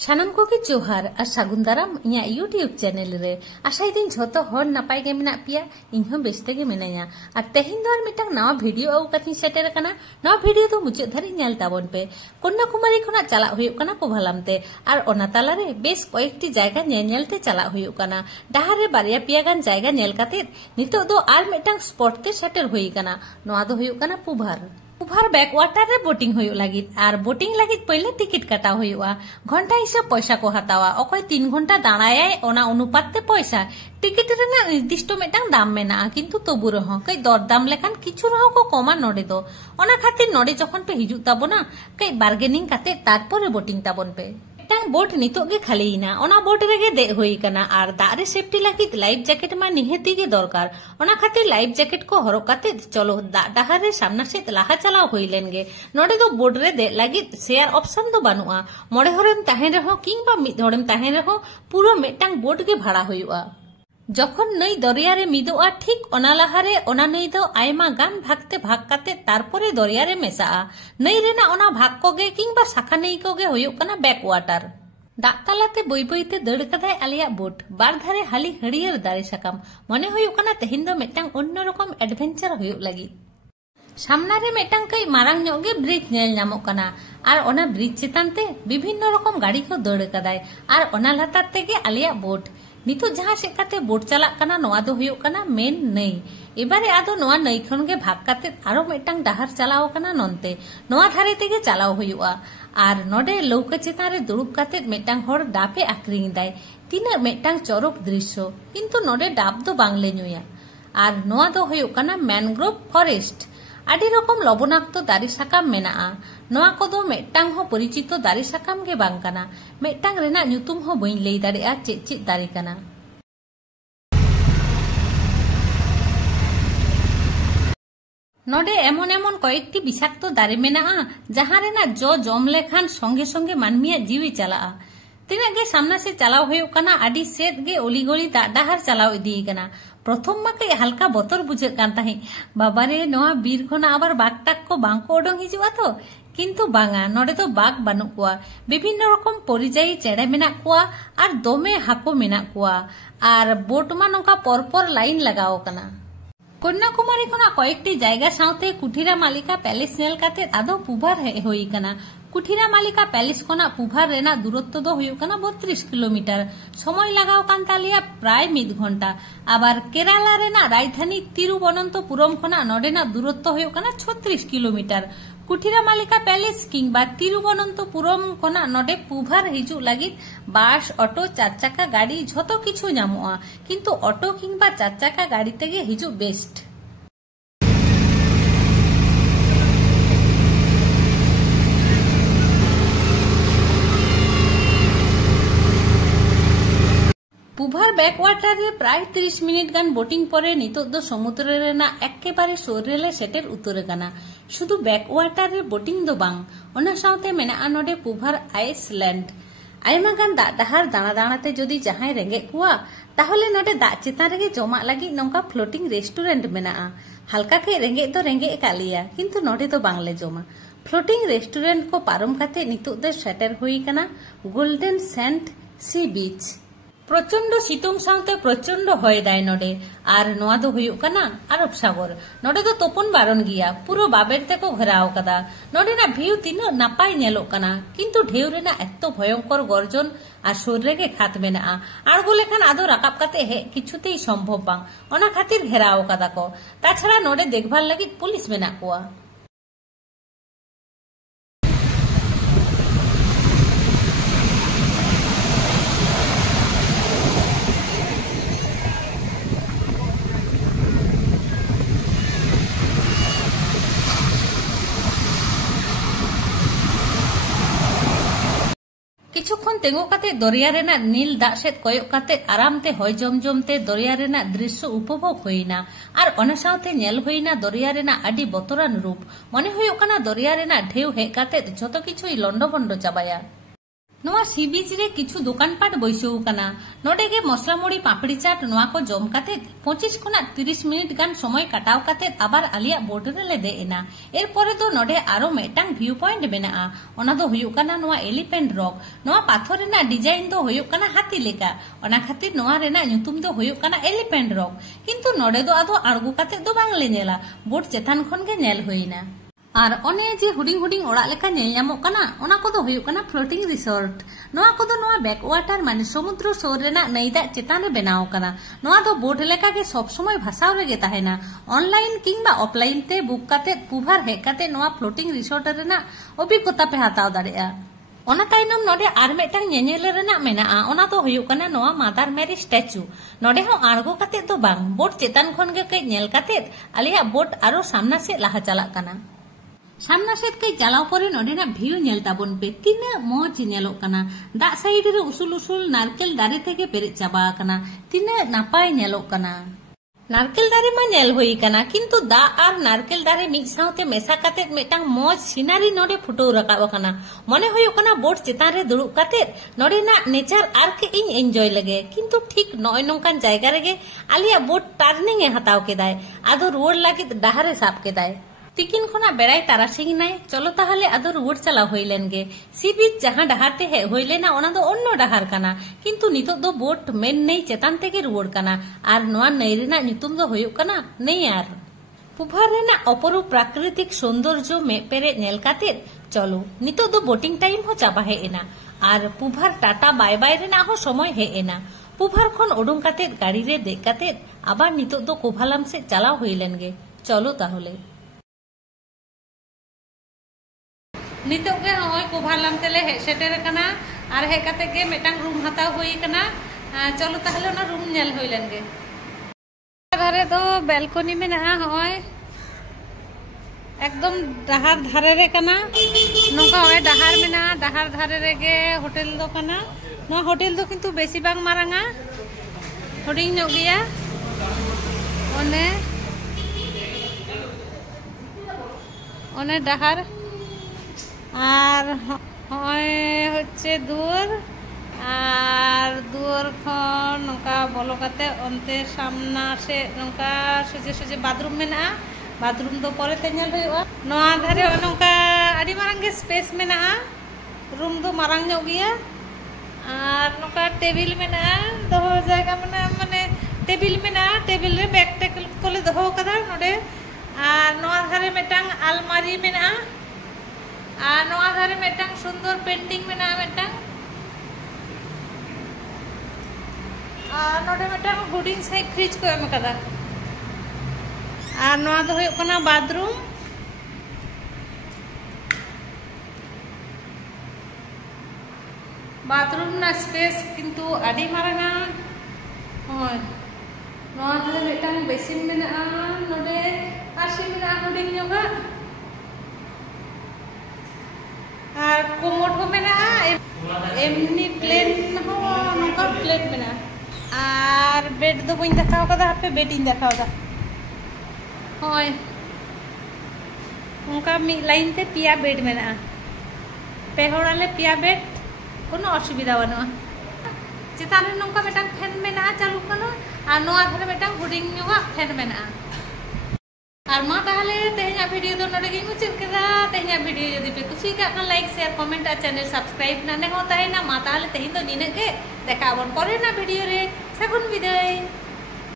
सानाम को जोहार और सागुन दाराम इᱧᱟᱹᱜ यूट्यूब चैनल रे आशा दिन झोतो हर नापाय गे मेना पिया इᱧ हूं बेस्ते गे मेनाया और तेहिन दो मिटांग नवा वीडियो आउ कथि सेटर कना नवा वीडियो तो मुझे धरी नेल ताबन पे कन्याकुमारी खना चला हुयुक कना पोभालामते और ओना ताला रे बेस कयेकटी जायगा नेलते चला हुयुक कना डाहार रे बारिया पिया गान जायगा नेल काते नितो दो आर मिटांग स्पॉट ते सेटर हुई कना नवा दो हुयुक कना पुभार बैक वाटर रे बोटिंग हुयुक लागित और बोटिंग लागित पहले टिकट काटा हुयुआ घंटा हिसाब पैसा को हतावा अकय 3 घंटा दाड़ायाय ओना अनुपात ते पैसा टिकट रेना निर्दिष्ट मेटांग दाम मेना किंतु तबु रह कई दरदाम लेखान किछु रह को कमा नोडे दो ओना खातिर नोडे जखन पे हिजुक ताबोना कई बार्गेनिंग काते तारपरे बोटिंग ताबन पे बोट नितो गे खालीना ओना बोट रेगे दे होई कना और दारे सेफ्टी लागित लाइफ जैकेट मा निहेती गे दरकार ओना खातिर लाइफ जैकेट को हरक काते चलो डाहार रे सामना से लाहा चलाव होइलेन गे नोडे दो बोट रे दे लागित शेयर ऑप्शन दो बानुआ मोड़े हरेम ताहेन रहो किंबा मिद हरेम ताहेन रहो पूरा मेटांग बोट गे भाड़ा होइआ जखन नई दरिया रे मिदोआ ठीक ओना लाहारे ओना नई दो आयमा गान भागते भाग काते तारपरे दरिया रे मेसाआ नई रेना ओना भाग को गे किंबा शाखा नई को गे होयुक कना बैक वाटर दाग तालाते बई बईते दड़ कदाय आलिया बोट बार धारे हाली हड़ियर दारे साकाम मने होयुक कना तेहिन दो मेटांग अन्य रकम एडवेंचर होयुक लागी सामना रे मेटांग कई मारांग ᱧᱚᱜ गे ब्रिज नेल ᱧᱟᱢᱚᱜ कना और ओना ब्रिज चेतान ते विभिन्न रकम गाड़ी को दड़ कदाय और ओना लातार तेगे आलिया बोट नितो जहां से काते बोट चला कना नोआ दो हुयुक कना मेन नई एबारे आदो नोआ नई खन गे भाग काते आरो मेटांग डाहार चलाव कना नोनते नोआ धारे तेगे चलाव हुयुआ और नोडे लौका चेतान रे दुड़ुब काते मेटांग हर डाबे आक्रिंग दाय तिना मेटांग चरक दृश्य किंतु नोडे डाब दो बांगले नुया और नोआ दो हुयुक कना मैनग्रोव फॉरेस्ट आदि रकम लबनाक्त दारी साकाम मेनाआ नोआ कोदो मेटांग हो परिचित दारी साकाम गे बांग कना मेटांग रेना ᱧᱩᱛᱩᱢ हो बई लई दारेआ चेद दारी कना नोडे एमन एमन कयेकटी विषाक्त दारी मेनाआ जहां रेना जो जम लेखान संगे संगे मानमिया जीवी चलाआ तिना गे सामना से चलाव हुयुक कना आदि सेद गे ओलिगोली डाहार चलाव इदी कना प्रथम मा कई हल्का बतर बुझे कान ताहे बाबारे नोआ बीर खना आबार बागटाक को बांको ओडंग हिजुआ तो किंतु बांगा नोडे तो बाग बानु कुआ विभिन्न रकम परिजाई चेड़े मेना कुआ और दोमे हाको मेना कुआ और बोट मा नोका परपर लाइन लगाओ कना कन्याकुमारी खना कयेकटी जायगा साउते कुठिरा मालिका पैलेस नेल काते आदो पुभार हे होई कना कुठिरा मालिका पैलेस खना पुभार रेना दूरत्व दो हुयुक कना 32 किलोमीटर समय लगाओ कान तालिया प्राय 1 घंटा आबार केराला रेना राजधानी तिरुवनंतपुरम खना नोडेना दूरत्व हुयुक कना 36 किलोमीटर कुठिरा मालिका पैलेस किंबा तिरुवनंतपुरम खना नोडे पुभार हिजु लागित बास ऑटो 4 चाका गाड़ी झतो किछु ᱧᱟᱢᱚᱜᱼᱟ किंतु ऑटो किंबा 4 चाका गाड़ी तेगे हिजु बेस्ट पुभार बैकवाटर रे प्राय 30 मिनिट गान बोटिंग परे नितो दो समुद्र रेना एकेबारे सोर रेले सेटेर उतरे कना शुधु बैकवाटर रे बोटिंग दो बांग ओना साउते मेना नोडे पुभार आइसलैंड आयमा गान डाहार दाना दानाते जदि जहां रेंगे कुआ ताहले नोडे दा चेतान रेगे जमा लागी नोंका फ्लोटिंग रेस्टोरेंट मेना हल्का के रेंगे दो रेंगे कालिया किंतु नोडे तो बांगले जमा फ्लोटिंग रेस्टोरेंट को पारम काते नितो दो सेटेर हुई कना गोल्डन सैंड सी बीच प्रचंड सितुंग साउते प्रचंड होय दाय नोडे और नोआ दो हुयुक कना अरब सागर नोडे दो तोपन बारन गिया पुरो बाबेर ते को घेराव कदा नोडे ना भ्यू तिनो नापाय नेलोक कना किंतु ढेउ रेना एत्तो भयंकर गर्जन और सुर रेगे खात मेना आड़गो लेखान आदो राकाब काते हे किछुतेई सम्भव बांग ओना खातिर घेराव कदा को ताछाड़ा नोडे देखभाल लागित पुलिस मेना कुआ किछुक्षण तेंगो काते दरिया रेना नील दाग सेद कयक काते आरामते हय जमजमते दरिया रेना दृश्य उपभोग होइना और ओना साउते नेल होइना दरिया रेना आडी बतरान रूप मने हुयुक कना दरिया रेना ढेउ हेज काते जतो किछुई लंडो बंडो चाबाया नोआ सी बीच रे किछु दुकान पाट बैसौ कना नोडे गे मसला मुड़ी पापड़ी चाट नोआ को जम काते 25 खना 30 मिनिट गान समय काटाव काते आबार आलिया बोट रे ले दे एना एर परे दो नोडे आरो मेटांग व्यू पॉइंट मेनाआ ओना दो हुयुक कना नोआ एलिफेंट रॉक नोआ पाथर रेना डिजाइन दो हुयुक कना हाथी लेका ओना खातिर नोआ रेना ᱧᱩᱛᱩᱢ दो हुयुक कना एलिफेंट रॉक किंतु नोडे दो आदो आड़गु काते दो बांग ले नेला बोट चेतान खन गे नेल होइना और ओने जे हुडिंग हुडिंग ओड़ा लेका नेल ᱧᱟᱢᱚᱜ ᱠᱟᱱᱟ ᱚᱱᱟ ᱠᱚᱫᱚ ᱦᱩᱭᱩᱜ ᱠᱟᱱᱟ फ्लोटिंग रिसोर्ट नोआ कोदो नोआ बैक वाटर माने समुद्र सोर रेना नई दा चेतान रे बनाव कना नोआ दो बोट लेका के सब समय भाषाव रेगे ताहेना ऑनलाइन किंबा ऑफलाइन ते बुक काते पुभार हे काते नोआ फ्लोटिंग रिसोर्ट रेना अभिज्ञता पे हाताव दाड़ेया ओना ताइनम नोडे आर मेटांग नेनेल रेना मेनाआ ओना दो हुयुक कना नोआ मदर मेरी स्टैचू नोडे हो आड़गो काते दो बांग बोट चेतान खन गे कई नेल काते आलिया बोट आरो सामना से लाहा चालाक कना सामना सेट कई चलाव परे नोडेना भिउ नेल ताबन पे तिना मौज नेलोक कना दा साइड रे उसुल उसुल नारकेल दारे थेके पेरे चाबा कना तिना नापाय नेलोक कना नारकेल दारे मा नेल होई कना किंतु दा आर नारकेल दारे मिक साउते मेसा काते मेटांग मौज सिनारी नोडे फुटो रकाब कना मने होयो कना बोट चेतान रे दुड़ुब काते नोडेना नेचर आर के इन एन्जॉय लगे किंतु ठीक नय नोंकान जायगा रेगे आलिया बोट टर्निंग ए हताव केदाय आदो रुवर लागित डाहारे साब केदाय तिकिन खना बेड़ाय तारासिंग नाय चलो ताहले आदो रुवर चला होइलेन गे सी बीच जहां डहारते हे होइलेना ओना दो अन्नो डहार कना किंतु नितो दो बोट मेन नई चेतान तेगे रुवर कना आर नोआ नई रेना ᱧᱩᱛᱩᱢ दो होयुक कना नैयार पुभार रेना अपरूप प्राकृतिक सौंदर्य में पेरे नेल काते चलो नितो दो बोटिंग टाइम हो चाबा हे एना आर पुभार टाटा बाय बाय रेना हो समय हे एना पुभार खन ओडुंग काते गाड़ी रे देख काते आबार नितो दो कोभालाम से चला होइलेन गे चलो ताहले नितो गे होय कोभालाम तेले हे सेटेर कना आर हे काते गे मेटांग रूम हताव होई कना चलो ताहले ओना रूम नेल होइलेन गे धारे दो बैल्कनी में ना होय एकदम डहार धारे रे कना नोका होय डहार में ना डहार धारे रे गे होटल दो कना नो होटल दो किंतु बेसी बांग मारांगा हुडिंग नो गिया ओने डहार আর হচ্ছে দূর আর দূর খন নৌকা বলো কাতে অন্তে সামনা সে নৌকা সুজে সুজে বাথরুম মেনা বাথরুম তো পরে তে ñেল হইবা নোয়া ধারে নৌকা আডি মারাং গে স্পেস মেনা রুম তো মারাং ᱧᱚᱜ গিয়া আর নৌকা টেবিল মেনা দহ জায়গা মেনা মানে টেবিল মেনা টেবিল রে ব্যাগ টেকল কোলে দহ কাদা নডে আর নোয়া ধারে মেটাং আলমারি মেনা আর নোয়া ধারে মেটাং সুন্দর পেন্টিং মেনা মেটাং আর নোডে মেটাং हुडिंग साइड फ्रिज को एम कदा আর নোয়া দো হইক কনা বাথরুম बाथरूम ना स्पेस किंतु आडी मारांगा होय नोआ ধারে মেটাং বেসিন মেনা নোডे आरसी मेना हुडिंग ᱧᱚᱜᱟ আর কোমোড हो मेना एमनी प्लेन हो नोका प्लेट मेना আর बेड दो बइन देखाव कदा पे बेड इन देखाव दा होय उनका मी लाइन ते पिया बेड मेना पे होड़ाले पिया बेड कोनो असुविधा बनुआ चेतान रे नोका मेटांग फैन मेना चालू कनो आ नोआ धारे मेटांग हुडिंग ᱧᱚᱜᱟ फैन मेना और मा ताहले तेहना वीडियो दो नोडे गे मुचाद केदा तेहना वीडियो यदि पे कुसी का लाइक शेयर कमेंट और चैनल सब्सक्राइब ना होता है ना मा ताहले तेहिन दो निने गे देखाबन परे ना वीडियो रे सगुन विदाय।